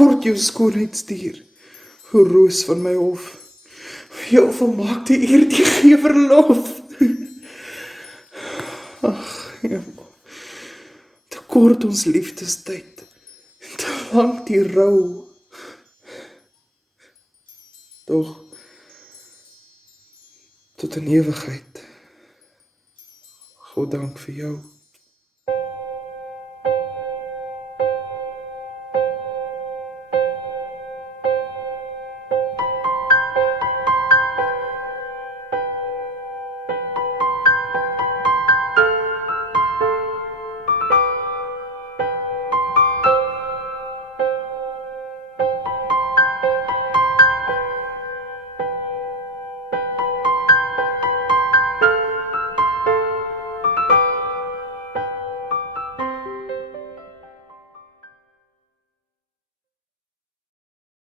kort jou skoonheid stuur, o roos van my hof, jou volmaakte eer die gee verlof. Ag, hemel, te kort ons liefdestyd, te lang die rou. Doch, tot in ewigheid, God dank vir jou.